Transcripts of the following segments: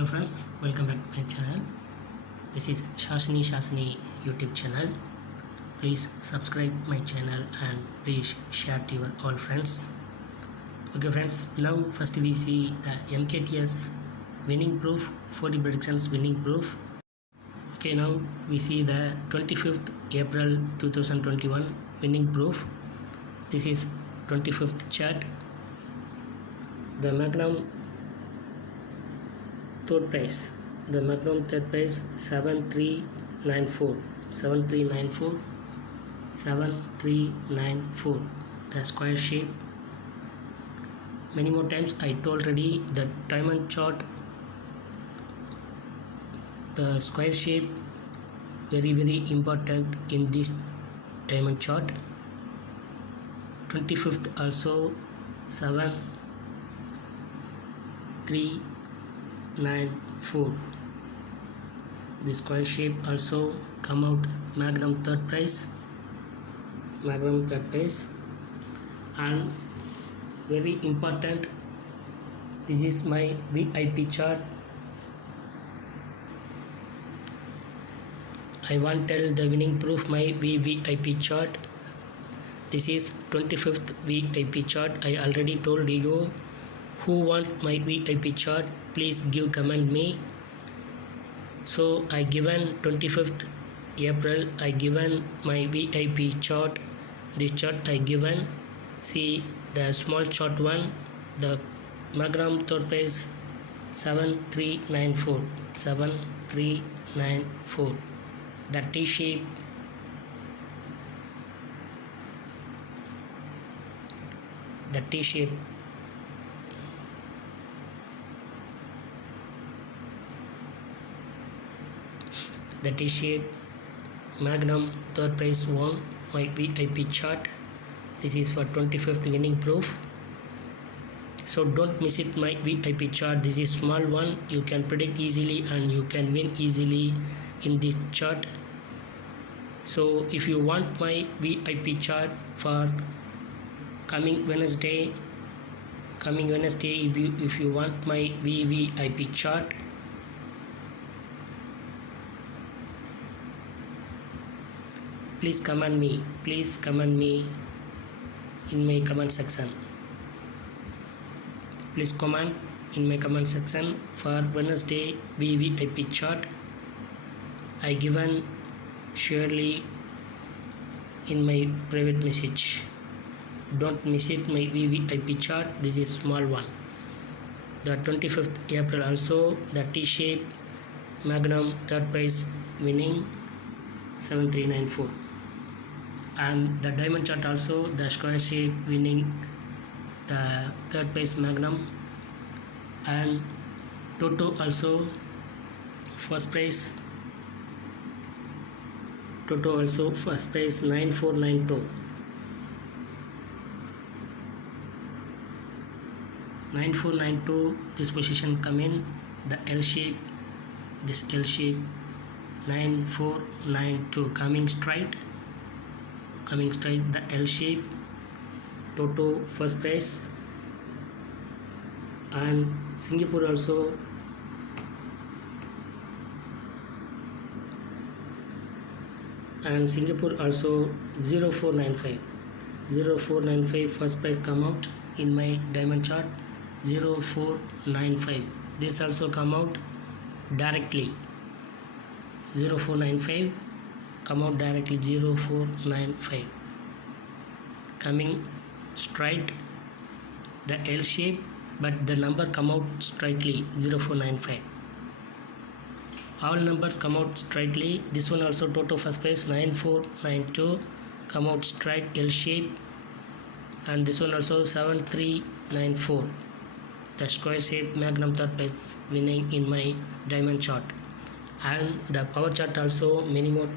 Hello friends, welcome back to my channel. This is Shasini YouTube channel. Please subscribe my channel and please share to your all friends. Okay friends, now first we see the MKTS winning proof, 40 predictions winning proof. Okay, now we see the 25th April 2021 winning proof. This is 25th chart. The maximum third price, the maximum third price 7394, the square shape. Many more times I told already, the diamond chart, the square shape very important in this diamond chart. 25th also 7394, the square shape also come out maximum third price, and very important, this is my VIP chart. I want to tell the winning proof my VIP chart. This is 25th VIP chart. I already told you. Who want my VIP chart, please give comment me. So I given 25th April, I given my VIP chart. This chart I given. See the small chart one, the maximum third price 7394, the T shape, the T shape, the T shape, magnum third price 1, my VIP chart. This is for 25th winning proof. So don't miss it my VIP chart. This is small one, you can predict easily and you can win easily in this chart. So if you want my VIP chart for coming Wednesday, if you want my VIP chart, please comment me in my comment section. Please comment in my comment section for Wednesday VIP chart. I given surely in my private message. Don't miss it my VIP chart. This is small one. The 25th April also, the T shape, magnum third price winning 7394, and the diamond chart also, the square shape winning the third price magnum, and Toto also first price 9492, this position come in the L shape, this L shape 9492 coming straight, the L shape, Toto first price, and Singapore also, and Singapore also 0495 first price come out in my diamond chart, 0495. This also come out directly, 0495 come out directly, 0495 coming straight, the L shape, but the number come out straightly, 0495. All numbers come out straightly. This one also Toto first price 9492 come out straight L shape, and this one also 7394, the square shape magnum third price winning in my diamond chart. And the power chart also many more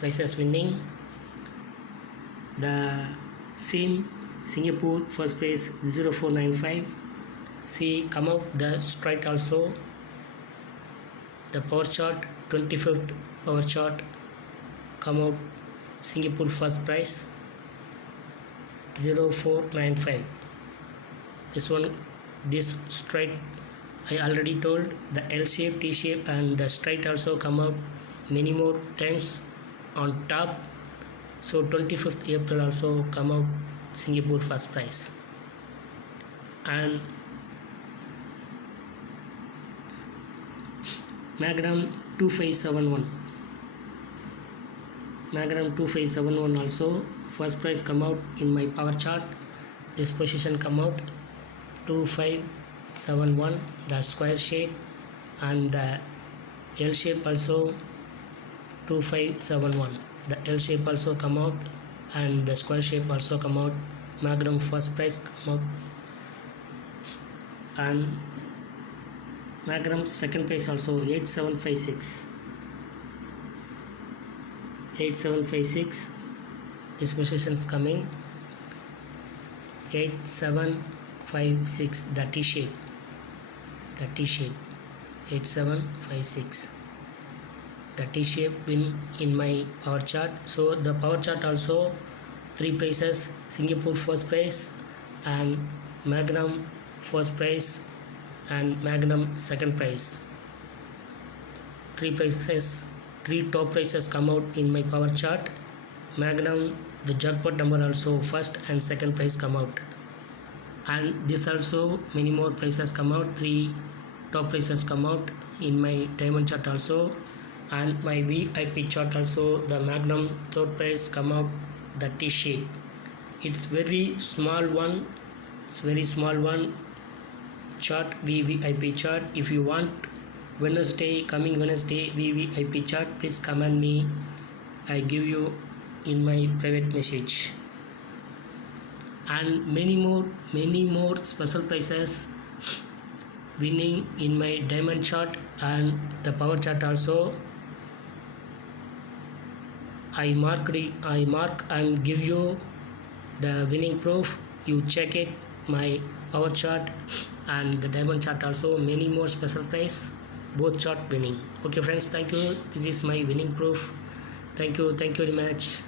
prices winning. The same Singapore first price 0495, see come out the straight also. The power chart, 25th power chart come out Singapore first price 0495. This one, this straight I already told the L shape, T shape and the straight also come out many more times on top. So 25th April also come out Singapore first price. And Magnum 2571. Magnum 2571 also first price come out in my power chart. This position come out 2571, the square shape, and the L shape also 2571. The L shape also come out and the square shape also come out. Magnum first price come out, and Magnum second price also 8756. 8756. This position is coming 8756. The T shape. The T shape 8756. The T shape win in my power chart. So the power chart also three prices: Singapore first price and Magnum first price and Magnum second price. Three prices, three top prices come out in my power chart. Magnum, the jackpot number also first and second price come out, and this also many more prices come out. Three top prices come out in my diamond chart also, and my VIP chart also. The Magnum third price come out, the T shape. It's very small one. It's very small one chart, VVIP chart. If you want coming Wednesday VVIP chart, please comment me. I give you in my private message. And many more special prizes winning in my diamond chart and the power chart also. I mark and give you the winning proof. You check it, my power chart and the diamond chart also. Many more special prize, both chart winning. Okay friends, thank you. This is my winning proof. Thank you very much.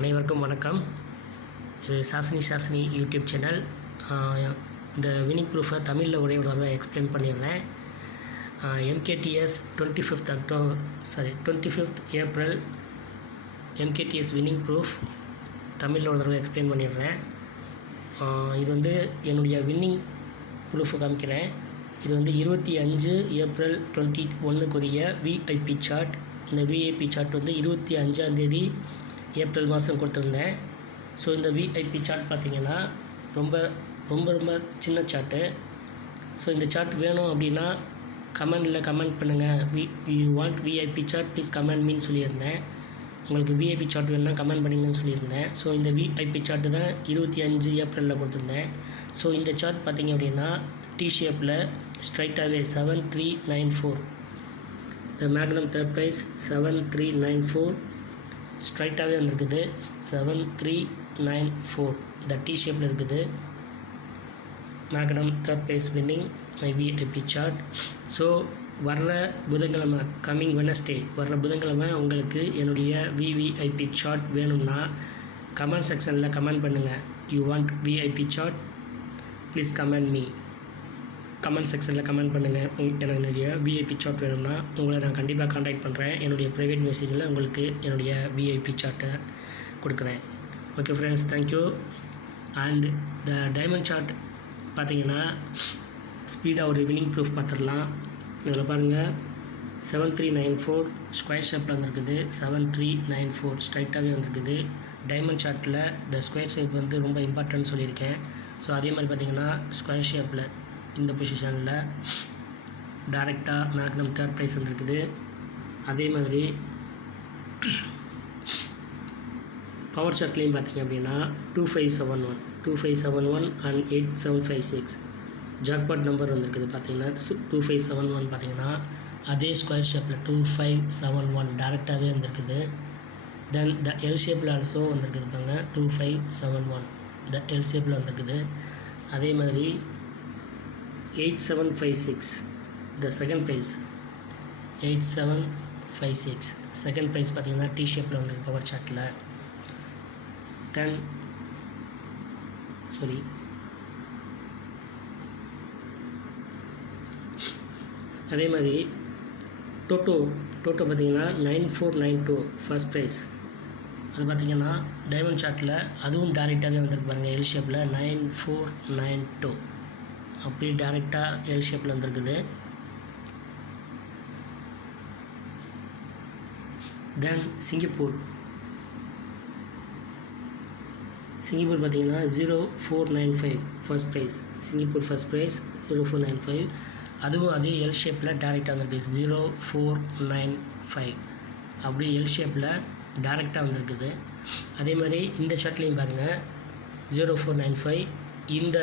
அனைவருக்கும் வணக்கம். இது Sasni YouTube channel. இந்த வினிங் ப்ரூஃபை தமிழில் ஒரே ஒரு தடவை எக்ஸ்பிளைன் பண்ணிடுறேன். MKTS 25th April MKTS winning proof தமிழில் ஒரு தடவை எக்ஸ்பிளைன் பண்ணிடுறேன். இது வந்து என்னுடைய வின்னிங் ப்ரூஃபை காமிக்கிறேன். இது வந்து 25 ஏப்ரல் 2021 விஐபி சார்ட். இந்த விஐபி சார்ட் வந்து 25 ஏப்ரல் மாதம் கொடுத்துருந்தேன். ஸோ இந்த விஐபி சார்ட் பார்த்திங்கன்னா ரொம்ப ரொம்ப ரொம்ப சின்ன சார்ட்டு. ஸோ இந்த சார்ட் வேணும் அப்படின்னா கமெண்ட் பண்ணுங்கள். You want VIP chart please comment மீன்னு சொல்லியிருந்தேன். உங்களுக்கு விஐபி சார்ட் வேணும்னா கமெண்ட் பண்ணிங்கன்னு சொல்லியிருந்தேன். ஸோ இந்த விஐபி சார்ட்டு தான் 25 ஏப்ரலில் கொடுத்துருந்தேன். ஸோ இந்த சார்ட் பார்த்திங்க அப்படின்னா டி ஷேப்பில் ஸ்ட்ரைட்டாகவே 7394. த மேக்னம் தேர்ட் ப்ரைஸ் 7394 ஸ்ட்ரைட்டாகவே வந்துருக்குது. 7394 இந்த டி ஷேப்பில் இருக்குது. Magnum third prize winning my VIP chart. So வர்ற புதன்கிழமை கம்மிங் வெனஸ்டே வர்ற புதன்கிழமை உங்களுக்கு என்னுடைய விவிஐபி சார்ட் வேணும்னா கமெண்ட் செக்ஷனில் கமெண்ட் பண்ணுங்கள். You want VIP chart please comment me. Comment செக்ஷனில் கமெண்ட் பண்ணுங்கள். என்னுடைய விஐபி சார்ட் வேணும்னா உங்களை நான் கண்டிப்பாக காண்டாக்ட் பண்ணுறேன். என்னுடைய ப்ரைவேட் மெசேஜில் உங்களுக்கு என்னுடைய விஐபி சார்ட்டை கொடுக்குறேன். Okay friends, thank you. And the diamond chart பார்த்தீங்கன்னா ஸ்பீடாக ஒரு வினிங் ப்ரூஃப் பார்த்துடலாம். இதில் பாருங்கள் 7394 ஸ்கொயர் ஷேப்பில் வந்துருக்குது. 7394 ஸ்ட்ரைட்டாகவே வந்துருக்குது. டைமண்ட் சார்ட்டில் த ஸ்கொயர் ஷேப் வந்து ரொம்ப இம்பார்ட்டன்ட் சொல்லியிருக்கேன். ஸோ அதே மாதிரி பார்த்திங்கன்னா ஸ்கொயர் ஷேப்பில் இந்த பொசிஷனில் டைரெக்டாக மேக்னம் தேர்ட் ப்ரைஸ் வந்துருக்குது. அதே மாதிரி பவர் சார்ட்லேயும் பார்த்திங்க அப்படின்னா 2571 அண்ட் 8756 ஜாக்பாட் நம்பர் வந்துருக்குது. பார்த்திங்கன்னா 2571 பார்த்திங்கன்னா அதே ஸ்கொயர் ஷேப்பில் 2571 டேரெக்டாகவே வந்திருக்குது. தென் த எல் ஷேப்பில் ஆல்சோ வந்திருக்குது பாருங்க 2571 த எல் ஷேப்பில் வந்திருக்குது. அதே மாதிரி 8756 the second prize 8756 second prize பார்த்தீங்கன்னா டி ஷேப்பில் வந்திருக்கு பவர் சார்ட்டில். தென் அதே மாதிரி டோட்டோ பார்த்தீங்கன்னா 9492 ஃபர்ஸ்ட் ப்ரைஸ். அது பார்த்தீங்கன்னா டைமண்ட் சார்ட்டில் அதுவும் டேரெக்டாகவே வந்திருக்கு பாருங்கள் எல் ஷேப்பில் 9492 அப்படியே டேரெக்டாக எல் ஷேப்பில் வந்திருக்குது. தென் சிங்கப்பூர் பார்த்தீங்கன்னா 0495 first prize. Singapore first prize 0495 அதுவும் அதே எல் ஷேப்பில் டேரெக்டாக வந்திருக்கு 0495 அப்படியே எல் ஷேப்பில் டேரெக்டாக வந்திருக்குது. அதே மாதிரி இந்த சார்ட்லேயும் பாருங்கள் 0495 இந்த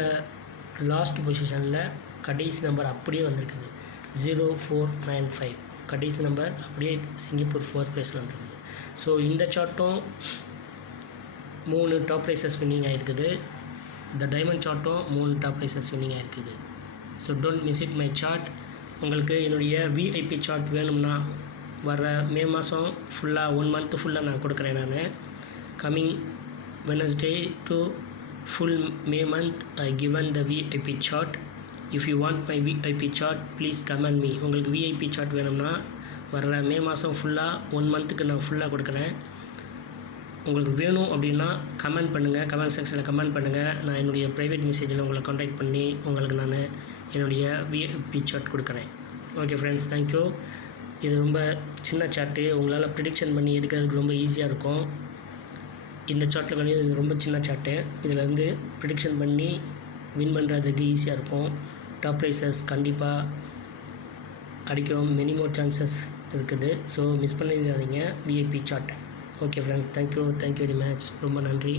லாஸ்ட் பொசிஷனில் கடைசி நம்பர் அப்படியே வந்திருக்குது 0495 கடைசி நம்பர் அப்படியே சிங்கப்பூர் ஃபர்ஸ்ட் ப்ரைஸில் வந்திருக்குது. ஸோ இந்த சார்ட்டும் 3 டாப் ப்ரைஸஸ் வின்னிங் ஆகிருக்குது. இந்த டைமண்ட் சார்ட்டும் 3 டாப் ப்ரைஸஸ் வின்னிங் ஆகிருக்குது. So don't miss it my chart. உங்களுக்கு என்னுடைய விஐபி சார்ட் வேணும்னா வர மே மாதம் ஃபுல்லாக 1 month ஃபுல்லாக நான் கொடுக்குறேன். நான் coming Wednesday to full May month I given the VIP chart. If you want my VIP chart please comment me. உங்களுக்கு விஐபி சார்ட் வேணும்னா வர்ற மே மாதம் ஃபுல்லாக 1 monthக்கு நான் ஃபுல்லாக கொடுக்குறேன். உங்களுக்கு வேணும் அப்படின்னா கமெண்ட் பண்ணுங்கள், கமெண்ட் செக்ஷனில் கமெண்ட் பண்ணுங்கள். நான் என்னுடைய ப்ரைவேட் மெசேஜில் உங்களை காண்டாக்ட் பண்ணி உங்களுக்கு நான் என்னுடைய விஐபி சார்ட் கொடுக்குறேன். Okay friends, thank you. இது ரொம்ப சின்ன சார்ட்டு, உங்களால் ப்ரிடிக்ஷன் பண்ணி எடுக்கிறதுக்கு ரொம்ப ஈஸியாக இருக்கும். இந்த சார்ட்டில் பண்ணி இது ரொம்ப சின்ன சார்ட்டு, இதில் வந்து ப்ரிடிக்ஷன் பண்ணி வின் பண்ணுறதுக்கு ஈஸியாக இருக்கும். டாப் ப்ரைஸஸ் கண்டிப்பாக அடிக்கிறோம், மினிமம் சான்சஸ் இருக்குது. ஸோ மிஸ் பண்ணிடாதீங்க VIP chart. Okay friends, thank you very much. ரொம்ப நன்றி.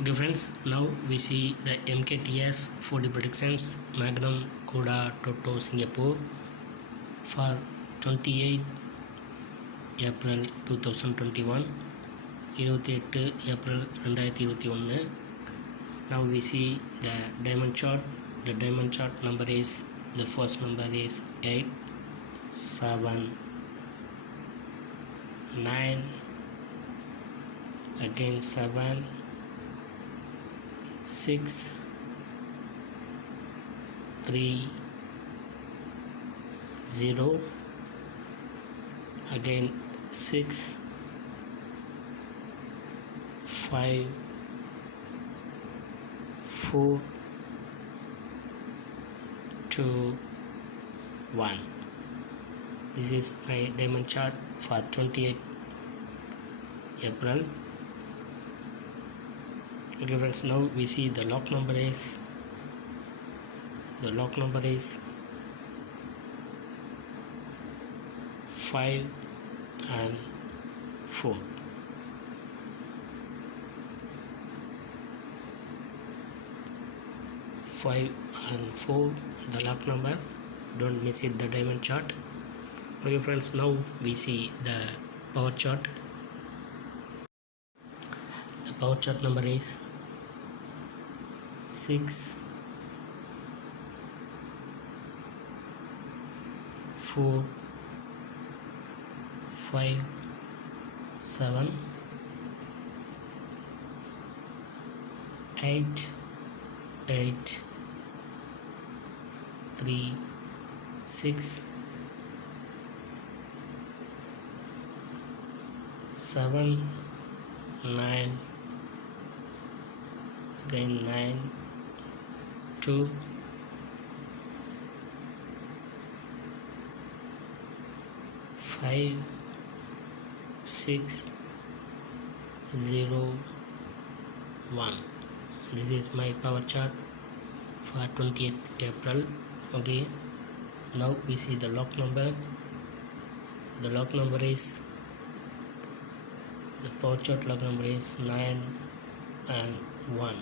Okay friends, now we see the MKTS 4D predictions Magnum Koda Toto Singapore for 28 April 2021 28 April 2021. Now we see the diamond chart. The diamond chart number is, the first number is 8 7 9 again 7 6 3 0 again 6 5 4 2 1. This is my diamond chart for 28 April. Okay friends, now we see the lock number is 5 and 4. The lock number, don't miss it, the diamond chart. Okay friends, now we see the power chart. The power chart number is 6 4 5 7 8 8 3 6 7 9 again 9 2 5 6 0 1. This is my power chart for 28th April. Okay, now we see the lock number. The lock number is, the power chart lock number is 9 and 1.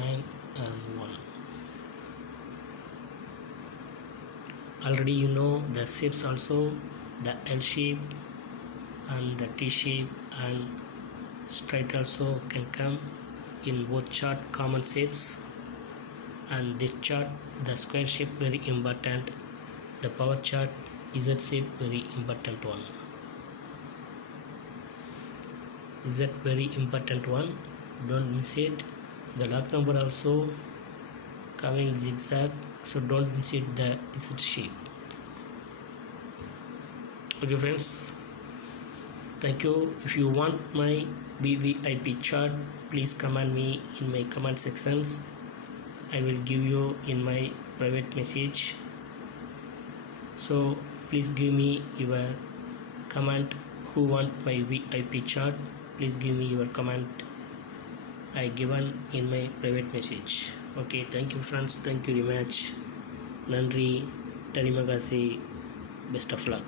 9 and 1. Already you know the shapes also, the L shape and the T shape and straight also can come in both chart common shapes. And this chart, the square shape very important, the power chart Z shape very important one. Z very important one, don't miss it. The log number also coming zigzag, so don't miss it, the Z shape. Okay friends, thank you. If you want my VVIP chart, please comment me in my comment sections. I will give you in my private message, so please give me your comment. Who want my VIP chart, please give me your comment. I given in my private message. Okay, thank you friends, thank you very much. Nandri, Terima kasih, best of luck.